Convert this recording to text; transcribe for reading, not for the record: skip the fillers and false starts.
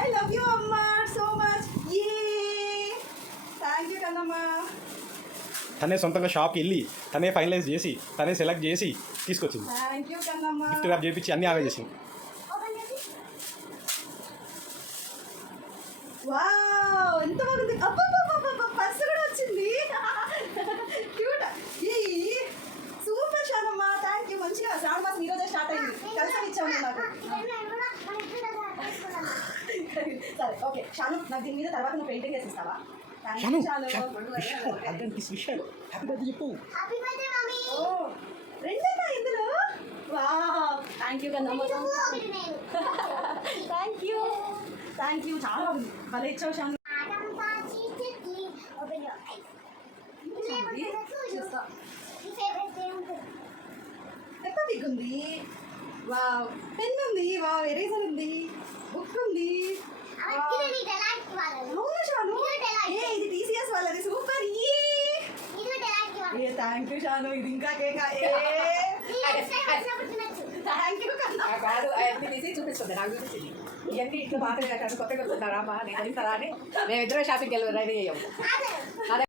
I love you అమ్మ so much. Thank you Kannamma. తనే సొంతంగా షాప్కి వెళ్ళి తనే ఫైనలైజ్ చేసి తనే సెలెక్ట్ చేసి తీసుకొచ్చింది. Thank you Kannamma. Gift wrap చేయించి అన్నీ ఆమె చేసింది. వావ్ ఎంత బాగుంది. అబ్బబ్బబ్బబ్బ పర్స్ కూడా వచ్చింది. Cute. Super Shanamma. Thank you. మంచిగా శ్రావణ మాసం ఈరోజే స్టార్ట్ అయింది. కలిసి ఇచ్చాము నాకు. సరే ఓకే షాను, నాకు దీని మీద తర్వాత నువ్వు పెయింటింగ్ వేసి ఇస్తావా? షాను విషయాలు హ్యాపీ బర్త్డే చెప్పు. రెండన్నా ఇందులో. Wow thank you Kannamma. Thank you thank you. చాలా బాగుంది. భలే ఇచ్చావు షాను. ఎంత బిగ్ ఉంది. వావ్ పెన్ ఉంది. వావ్ ఎరేజర్ ఉంది. బుక్ ఉంది. అవును షాను. ఇది టీసీఎస్ వాళ్ళది. సూపర్. థ్యాంక్ యూ షాను. ఇది ఇంకా కేక్. థ్యాంక్ యూ కన్నా. కాదు అవన్నీ తీసి చూపిస్తుంది, నాకు చూపించింది. ఇవన్నీ ఇట్లా బాగా కొత్తగా కొడుతున్నారా నేను అని మేమిద్దరం షాపింగ్కి వెళ్ళి రెడీ అయ్యాము.